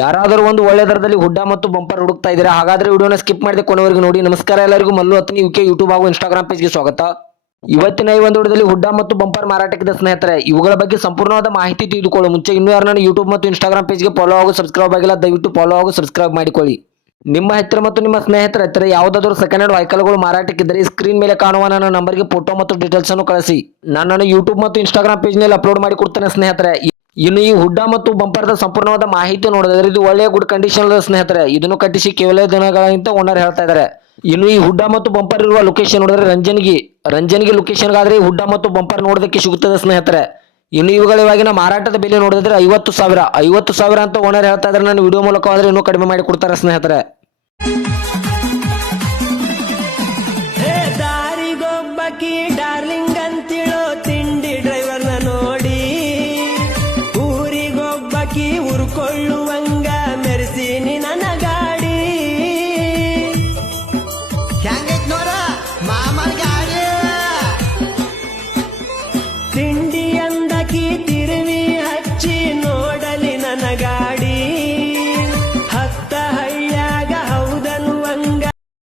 ಯಾರಾದರೂ ಒಂದು ಒಳ್ಳೆ ದರದಲ್ಲಿ ಹುಡ್ಡ ಮತ್ತು ಬಂಪರ್ ಹುಡುಕ್ತಾ ಇದ್ದೀರಾ, ಹಾಗಾದ್ರೆ ವಿಡಿಯೋನ ಸ್ಕಿಪ್ ಮಾಡಿದೆ ಕೊನೆವರೆಗೂ ನೋಡಿ. ನಮಸ್ಕಾರ ಎಲ್ಲರಿಗೂ. ಮಲ್ಲು ಹತ್ತನಿ ಯುಕೆ ಯೂಟ್ಯೂಬ್ ಹಾಗೂ ಇನ್ಸ್ಟಾಗ್ರಾಮ್ ಪೇಜ್ಗೆ ಸ್ವಾಗತ. ಇವತ್ತಿನ ಈ ಒಂದು ವಿಡಿಯೋದಲ್ಲಿ ಹುಡ್ಡ ಮತ್ತು ಬಂಪರ್ ಮಾರಾಟಕ್ಕಿದೆ ಸ್ನೇಹಿತರೆ, ಇವುಗಳ ಬಗ್ಗೆ ಸಂಪೂರ್ಣವಾದ ಮಾಹಿತಿ ತಿಳಿದುಕೊಳ್ಳೋ. ಮುಂಚೆ ಇನ್ನೂ ಯಾರು ನಾನು ಯೂಟ್ಯೂಬ್ ಮತ್ತು ಇನ್ಸ್ಟಾಗ್ರಾಮ್ ಪೇಜ್ಗೆ ಫಾಲೋ ಹಾಗೂ ಸಬ್ಸ್ಕ್ರೈಬ್ ಆಗಿಲ್ಲ, ದಯವಿಟ್ಟು ಫಾಲೋ ಹಾಗೂ ಸಬ್ಸ್ಕ್ರೈಬ್ ಮಾಡಿಕೊಳ್ಳಿ. ನಿಮ್ಮ ಹತ್ತಿರ ಮತ್ತು ನಿಮ್ಮ ಸ್ನೇಹಿತರ, ಹತ್ತಿರ ಯಾವುದಾದರೂ ಸೆಕೆಂಡ್ ಹ್ಯಾಂಡ್ ವೆಹಿಕಲ್ಗಳು ಮಾರಾಟಕ್ಕಿದ್ದರೆ ಸ್ಕ್ರೀನ್ ಮೇಲೆ ಕಾಣುವ ನನ್ನ ನಂಬರ್ಗೆ ಫೋಟೋ ಮತ್ತು ಡೀಟೇಲ್ಸ್ ಅನ್ನು ಕಳಿಸಿ. ನಾನು ಯೂಟ್ಯೂಬ್ ಮತ್ತು ಇನ್ಸ್ಟಾಗ್ರಾಮ್ ಪೇಜ್ನಲ್ಲಿ ಅಪ್ಲೋಡ್ ಮಾಡಿ ಕೊಡ್ತೇನೆ ಸ್ನೇಹಿತರೆ. ಇನ್ನು ಈ ಹುಡ್ಡ ಮತ್ತು ಬಂಪರ್ದ ಸಂಪೂರ್ಣವಾದ ಮಾಹಿತಿ ನೋಡಿದ್ರೆ ಇದು ಒಳ್ಳೆಯ ಗುಡ್ ಕಂಡೀಷನ್ ಸ್ನೇಹಿತರೆ. ಇದನ್ನು ಕಟ್ಟಿಸಿ ಕೇವಲ ದಿನಗಳಿಂದ ಓನರ್ ಹೇಳ್ತಾ ಇದ್ದಾರೆ ಇನ್ನು ಈ ಹುಡ್ಡ ಮತ್ತು ಬಂಪರ್ ಇರುವ ಲೊಕೇಶನ್ ನೋಡಿದ್ರೆ ರಂಜನ್ಗಿ ರಂಜನ್ಗಿ ಲೊಕೇಶನ್ಗಾದ್ರೆ ಹುಡ್ಡ ಮತ್ತು ಬಂಪರ್ ನೋಡೋದಕ್ಕೆ ಸಿಗುತ್ತದೆ ಸ್ನೇಹಿತರೆ. ಇನ್ನು ಇವುಗಳ ಇವಾಗಿನ ಮಾರಾಟದ ಬೆಲೆ ನೋಡಿದ್ರೆ ಐವತ್ತು ಸಾವಿರ. ಐವತ್ತು ಸಾವಿರ ಅಂತ ಓನರ್ ಹೇಳ್ತಾ ಇದ್ದಾರೆ ನಾನು ವಿಡಿಯೋ ಮೂಲಕವಾದ್ರೆ ಇನ್ನೂ ಕಡಿಮೆ ಮಾಡಿ ಕೊಡ್ತಾರೆ ಸ್ನೇಹಿತರೆ. ಉರ್ಕೊಳ್ಳುವಂಗ ಮೆರೆಸೀನಿ ನನ್ನ ಗಾಡಿ ಹೆಂಗೈತ್ ನೋಡ ಮಾಮನ ಗಾಡಿ. ತಿಂಡಿ